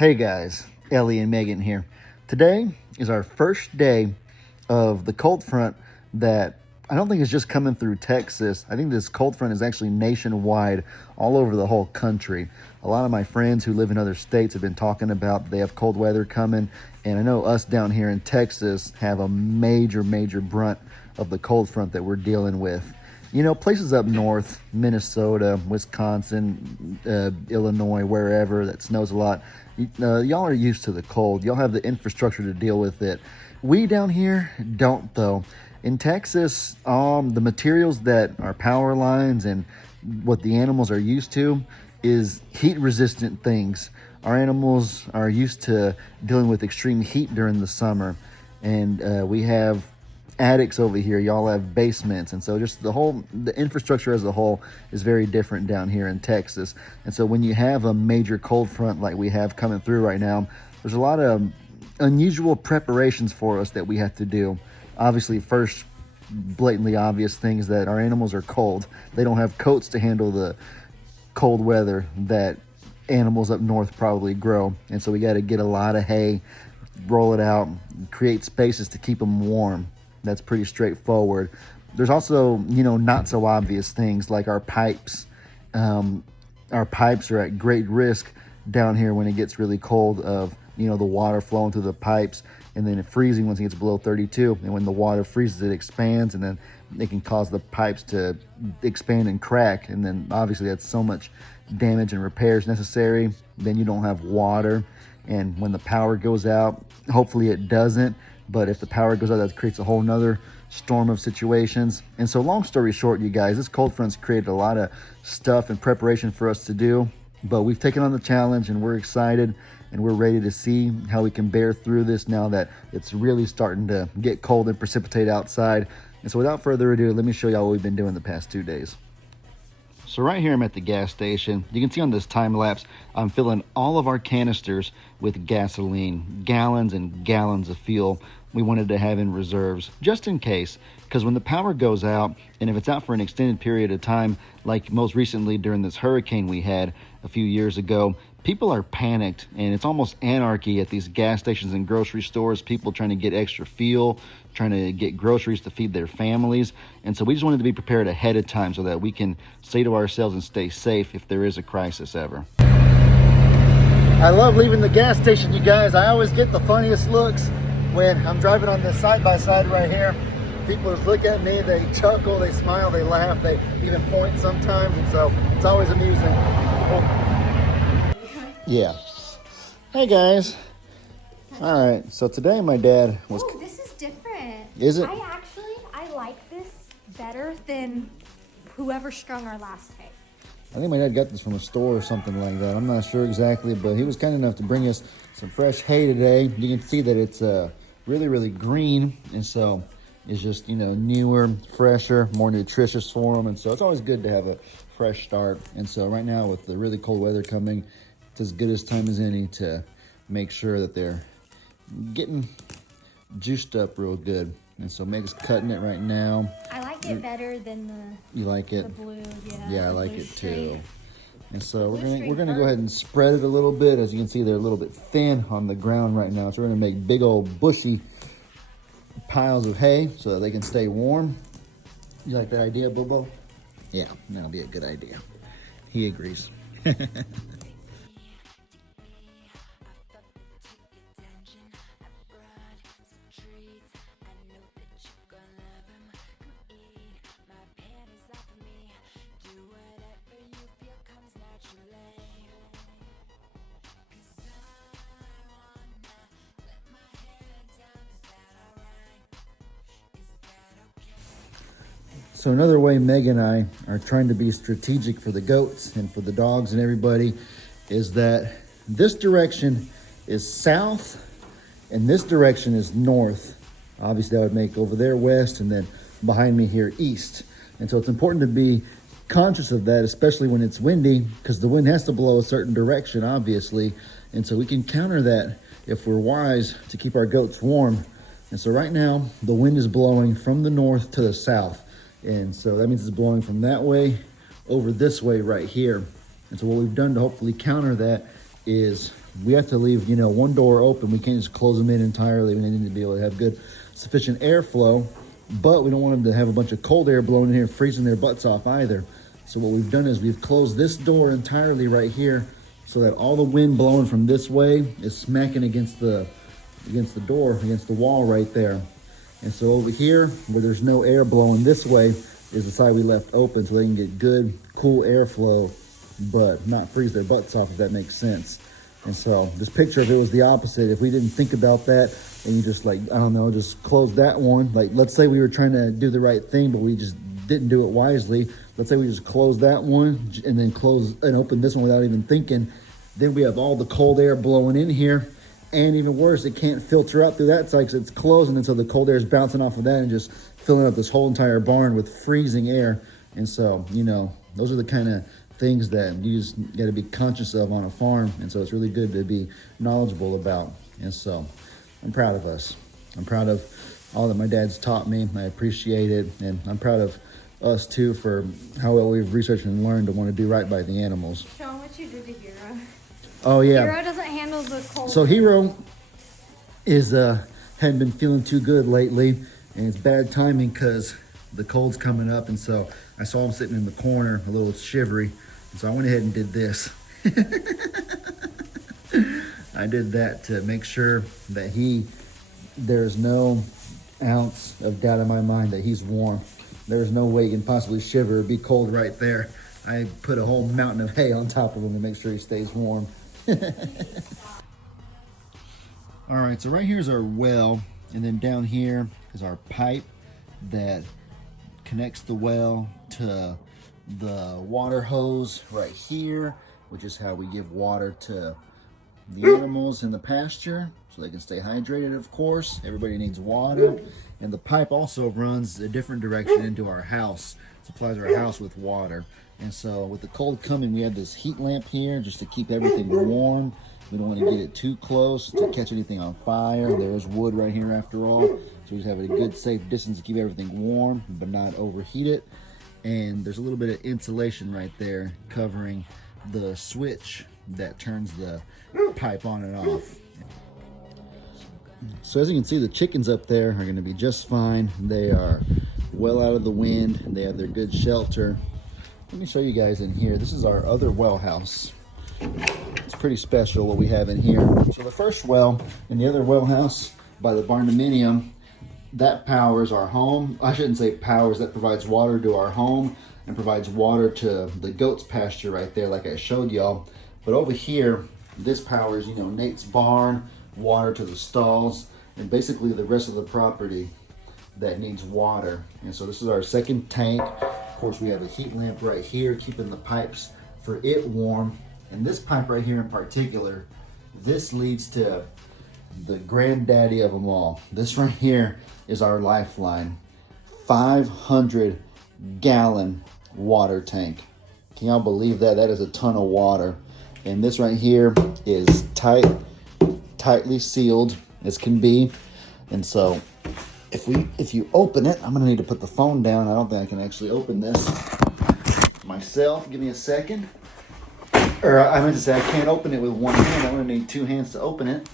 Hey guys, Ellie and Megan here. Today is our first day of the cold front that I don't think is just coming through Texas. I think this cold front is actually nationwide, all over the whole country. A lot of my friends who live in other states have been talking about they have cold weather coming, and I know us down here in Texas have a major brunt of the cold front that we're dealing with. You know, places up north, Minnesota, Wisconsin, Illinois, wherever that snows a lot, y'all are used to the cold. Y'all have the infrastructure to deal with it. We down here don't, though. In Texas, the materials that our power lines and what the animals are used to is heat-resistant things. Our animals are used to dealing with extreme heat during the summer, and we have attics over here. Y'all have basements, and so just the infrastructure as a whole is very different down here in Texas. And so when you have a major cold front like we have coming through right now, there's a lot of unusual preparations for us that we have to do. Obviously, first blatantly obvious thing is that our animals are cold. They don't have coats to handle the cold weather that animals up north probably grow, and so we got to get a lot of hay, roll it out, create spaces to keep them warm. That's pretty straightforward. There's also, not so obvious things like our pipes. Our pipes are at great risk down here when it gets really cold of, the water flowing through the pipes and then it freezing once it gets below 32. And when the water freezes, it expands, and then it can cause the pipes to expand and crack. And then obviously that's so much damage and repairs necessary. Then you don't have water. And when the power goes out, hopefully it doesn't, but if the power goes out, that creates a whole nother storm of situations. And so long story short, you guys, this cold front's created a lot of stuff and preparation for us to do, but we've taken on the challenge and we're excited and we're ready to see how we can bear through this now that it's really starting to get cold and precipitate outside. And so without further ado, let me show y'all what we've been doing the past 2 days. So right here I'm at the gas station. You can see on this time lapse, I'm filling all of our canisters with gasoline, gallons and gallons of fuel we wanted to have in reserves, just in case, because when the power goes out, and if it's out for an extended period of time, like most recently during this hurricane we had a few years ago, people are panicked, and it's almost anarchy at these gas stations and grocery stores, people trying to get extra fuel, trying to get groceries to feed their families. And so we just wanted to be prepared ahead of time so that we can say to ourselves and stay safe if there is a crisis ever. I love leaving the gas station, you guys. I always get the funniest looks when I'm driving on this side-by-side right here. People just look at me, they chuckle, they smile, they laugh, they even point sometimes, and so it's always amusing. Yeah. Hey guys. All right, so today my dad was... Oh, this is different. Is it? I like this better than whoever strung our last hay. I think my dad got this from a store or something like that. I'm not sure exactly, but he was kind enough to bring us some fresh hay today. You can see that it's really green, and so it's just, newer, fresher, more nutritious for them. And so it's always good to have a fresh start. And so right now with the really cold weather coming, it's as good as time as any to make sure that they're getting juiced up real good. And so Meg's cutting it right now. I like it better than You like it? the blue, yeah. Yeah, I like it too. Straight. And so we're gonna go ahead and spread it a little bit. As you can see, they're a little bit thin on the ground right now. So we're gonna make big old bushy piles of hay so that they can stay warm. You like that idea, Bobo? Yeah, that'll be a good idea. He agrees. So another way Meg and I are trying to be strategic for the goats and for the dogs and everybody is that this direction is south and this direction is north. Obviously that would make over there west, and then behind me here east. And so it's important to be conscious of that, especially when it's windy, because the wind has to blow a certain direction, obviously. And so we can counter that if we're wise to keep our goats warm. And so right now the wind is blowing from the north to the south. And so that means it's blowing from that way over this way right here. And so what we've done to hopefully counter that is we have to leave, you know, one door open. We can't just close them in entirely. We need to be able to have good, sufficient airflow, but we don't want them to have a bunch of cold air blowing in here, freezing their butts off either. So what we've done is we've closed this door entirely right here so that all the wind blowing from this way is smacking against the door, against the wall right there. And so over here, where there's no air blowing this way, is the side we left open so they can get good, cool airflow, but not freeze their butts off, if that makes sense. And so this picture, if it was the opposite, if we didn't think about that and you just, like, I don't know, just close that one. Like, let's say we were trying to do the right thing, but we just didn't do it wisely. Let's say we just close that one and then close and open this one without even thinking. Then we have all the cold air blowing in here. And even worse, it can't filter out through that side because it's closing, and so the cold air is bouncing off of that and just filling up this whole entire barn with freezing air. And so, you know, those are the kind of things that you just got to be conscious of on a farm. And so it's really good to be knowledgeable about. And so I'm proud of us. I'm proud of all that my dad's taught me. I appreciate it. And I'm proud of us too for how well we've researched and learned to want to do right by the animals. Show them what you did to Hero. Oh yeah. Hero doesn't handle the cold. So Hero is hadn't been feeling too good lately, and it's bad timing because the cold's coming up, and so I saw him sitting in the corner, a little shivery, and so I went ahead and did this. I did that to make sure that there's no ounce of doubt in my mind that he's warm. There's no way he can possibly shiver or be cold right there. I put a whole mountain of hay on top of him to make sure he stays warm. All right, so right here is our well, and then down here is our pipe that connects the well to the water hose right here, which is how we give water to the animals in the pasture so they can stay hydrated. Of course, everybody needs water. And the pipe also runs a different direction into our house, supplies our house with water. And so with the cold coming, we have this heat lamp here just to keep everything warm. We don't want to get it too close to catch anything on fire. There's wood right here after all. So we just have a good safe distance to keep everything warm but not overheat it. And there's a little bit of insulation right there covering the switch that turns the pipe on and off. So as you can see, the chickens up there are going to be just fine. They are well out of the wind. They have their good shelter. Let me show you guys in here. This is our other well house. It's pretty special what we have in here. So the first well in the other well house by the barndominium, that powers our home. I shouldn't say powers, that provides water to our home and provides water to the goats pasture right there like I showed y'all. But over here, this powers, you know, Nate's barn, water to the stalls, and basically the rest of the property that needs water. And so this is our second tank. Of course, we have a heat lamp right here keeping the pipes for it warm. And this pipe right here in particular, this leads to the granddaddy of them all. This right here is our lifeline. 500-gallon water tank. Can y'all believe that? That is a ton of water. And this right here is tightly sealed as can be. And so if you open it, I'm gonna need to put the phone down. I don't think I can actually open this myself. Give me a second. Or I meant to say I can't open it with one hand. I'm gonna need two hands to open it.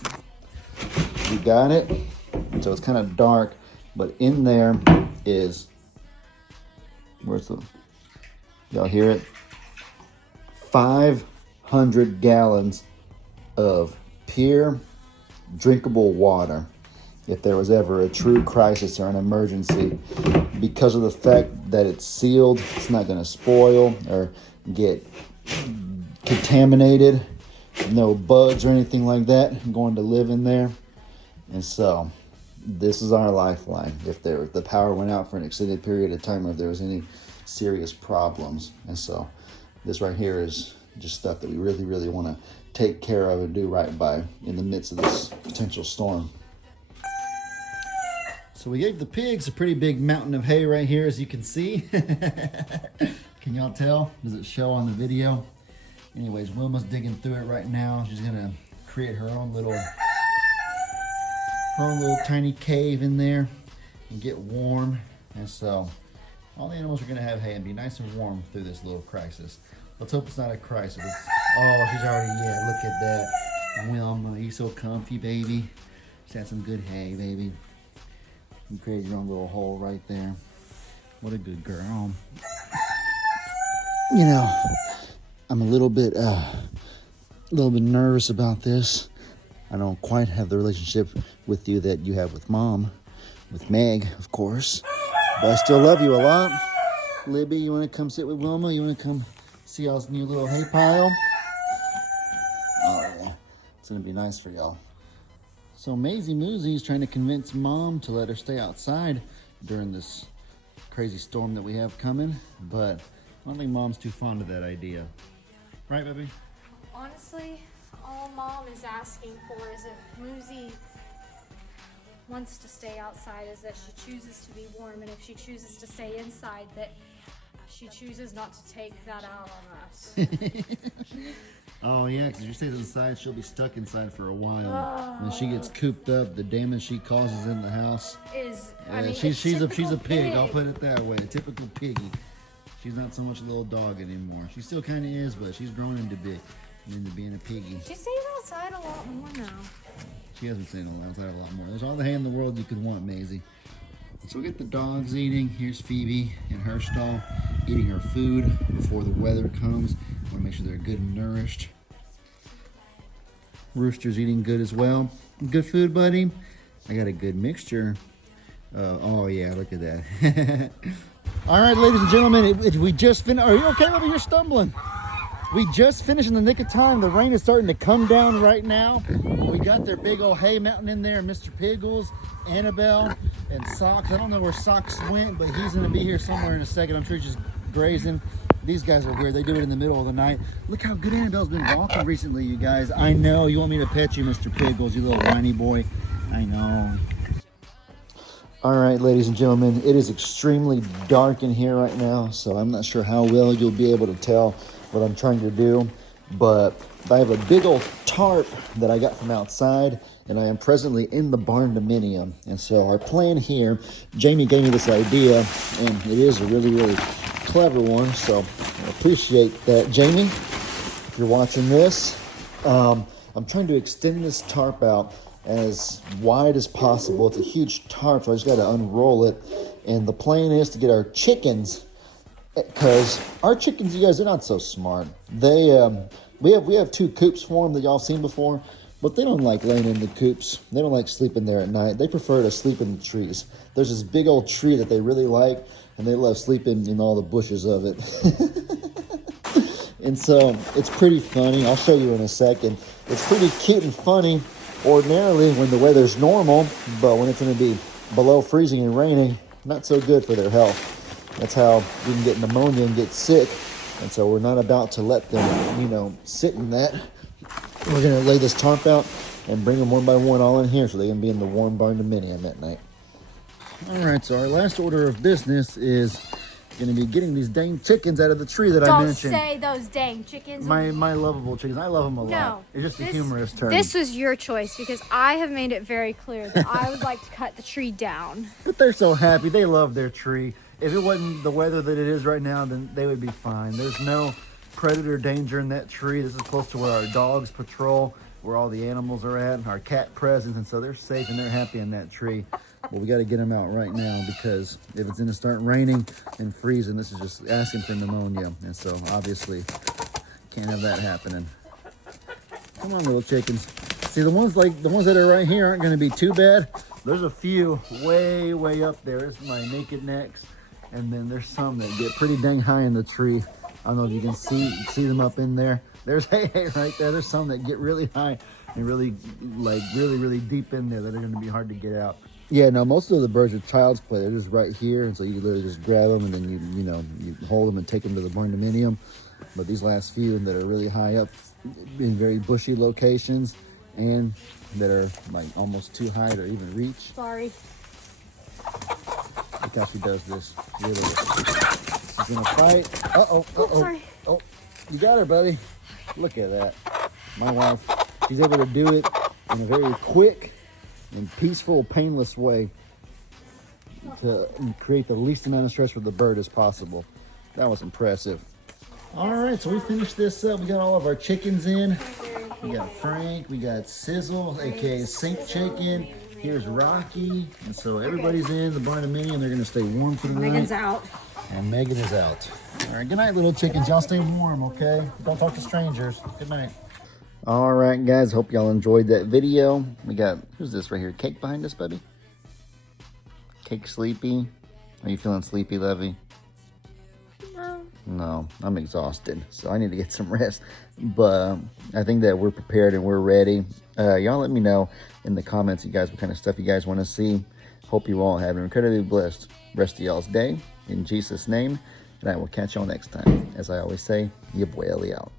You got it? And so it's kind of dark, but in there is, y'all hear it? 500 gallons of pure drinkable water if there was ever a true crisis or an emergency. Because of the fact that it's sealed, it's not going to spoil or get contaminated. No bugs or anything like that going to live in there. And so this is our lifeline if the power went out for an extended period of time or if there was any serious problems. And so this right here is just stuff that we really, really want to take care of and do right by in the midst of this potential storm. So we gave the pigs a pretty big mountain of hay right here, as you can see. Can y'all tell? Does it show on the video? Anyways, Wilma's digging through it right now. She's gonna create her own little tiny cave in there and get warm. And so all the animals are gonna have hay and be nice and warm through this little crisis. Let's hope it's not a crisis. Oh, she's already, yeah, look at that. Wilma, you so comfy, baby. Just had some good hay, baby. You created your own little hole right there. What a good girl. You know, I'm a little bit nervous about this. I don't quite have the relationship with you that you have with Mom, with Meg, of course. But I still love you a lot. Libby, you want to come sit with Wilma? You want to come see y'all's new little hay pile? Oh, yeah. It's going to be nice for y'all. So Maisie Moosey is trying to convince Mom to let her stay outside during this crazy storm that we have coming. But I don't think Mom's too fond of that idea. Right, baby? Honestly, all Mom is asking for is if Moosey wants to stay outside is that she chooses to be warm, and if she chooses to stay inside, that she chooses not to take that out on us. Oh yeah, because if she stays inside, she'll be stuck inside for a while. When she gets cooped up, the damage she causes in the house Is she's a pig. I'll put it that way, a typical piggy. She's not so much a little dog anymore. She still kind of is, but she's growing into being a piggy. She stays outside a lot more now. She has been staying outside a lot more. There's all the hay in the world you could want, Maisie. So we get the dogs eating. Here's Phoebe in her stall, eating her food before the weather comes. Want to make sure they're good and nourished. Rooster's eating good as well. Good food, buddy. I got a good mixture. Oh yeah, look at that. All right, ladies and gentlemen, we just finished. Are you okay, baby? You're stumbling. We just finished in the nick of time. The rain is starting to come down right now. We got their big old hay mountain in there, Mr. Piggles, Annabelle, and Socks. I don't know where Socks went, but he's gonna be here somewhere in a second. I'm sure he's just grazing. These guys are weird. They do it in the middle of the night. Look how good Annabelle's been walking recently, you guys. I know. You want me to pet you, Mr. Piggles, you little whiny boy. I know. All right, ladies and gentlemen, it is extremely dark in here right now, so I'm not sure how well you'll be able to tell what I'm trying to do, but I have a big old tarp that I got from outside, and I am presently in the barn dominium. And so our plan here, Jamie gave me this idea, and it is a really, really clever one, so I appreciate that, Jamie. If you're watching this, I'm trying to extend this tarp out as wide as possible. It's a huge tarp, so I just got to unroll it, and the plan is to get our chickens, because our chickens, you guys, they're not so smart. They we have 2 coops for them that y'all seen before, but they don't like laying in the coops. They don't like sleeping there at night. They prefer to sleep in the trees. There's this big old tree that they really like, and they love sleeping in all the bushes of it. And so it's pretty funny. I'll show you in a second. It's pretty cute and funny ordinarily when the weather's normal, but when it's going to be below freezing and raining, not so good for their health. That's how you can get pneumonia and get sick. And so we're not about to let them, sit in that. We're going to lay this tarp out and bring them one by one all in here so they can be in the warm barn dominium at night. All right, so our last order of business is going to be getting these dang chickens out of the tree that I mentioned. Don't say those dang chickens. My lovable chickens. I love them a lot. It's just a humorous term. This was your choice because I have made it very clear that I would like to cut the tree down. But they're so happy. They love their tree. If it wasn't the weather that it is right now, then they would be fine. There's no predator danger in that tree. This is close to where our dogs patrol, where all the animals are at, and our cat presence, and so they're safe and they're happy in that tree. But we got to get them out right now, because if it's going to start raining and freezing, this is just asking for pneumonia. And so obviously can't have that happening. Come on, little chickens. See, the ones that are right here aren't going to be too bad. There's a few way up there. There's my naked necks, and then there's some that get pretty dang high in the tree. I don't know if you can see them up in there. There's hay right there. There's some that get really high and really deep in there that are going to be hard to get out. Yeah, no, most of the birds are child's play. They're just right here, and so you literally just grab them, and then you hold them and take them to the barn dominium. But these last few that are really high up in very bushy locations and that are like almost too high to even reach. Sorry. Look how she does this. Really. She's gonna fight. Uh-oh. Sorry. Oh, you got her, buddy. Look at that. My wife, she's able to do it in a very quick and peaceful, painless way to create the least amount of stress for the bird as possible. That was impressive. All right, so we finished this up. We got all of our chickens in. We got Frank. We got Sizzle, aka Sink Chicken. Here's Rocky. And so everybody's in the barnuminium. They're gonna stay warm for the night. Megan's out. And Megan is out. All right, good night, little chickens. Y'all stay warm, okay? Don't talk to strangers. Good night. All right, guys. Hope y'all enjoyed that video. We got, who's this right here? Cake behind us, baby? Cake sleepy? Are you feeling sleepy, Levy? No, I'm exhausted, so I need to get some rest. But I think that we're prepared and we're ready. Y'all let me know in the comments, you guys, what kind of stuff you guys want to see. Hope you all have an incredibly blessed rest of y'all's day. In Jesus' name. And I will catch y'all next time. As I always say, your boy Ellie out.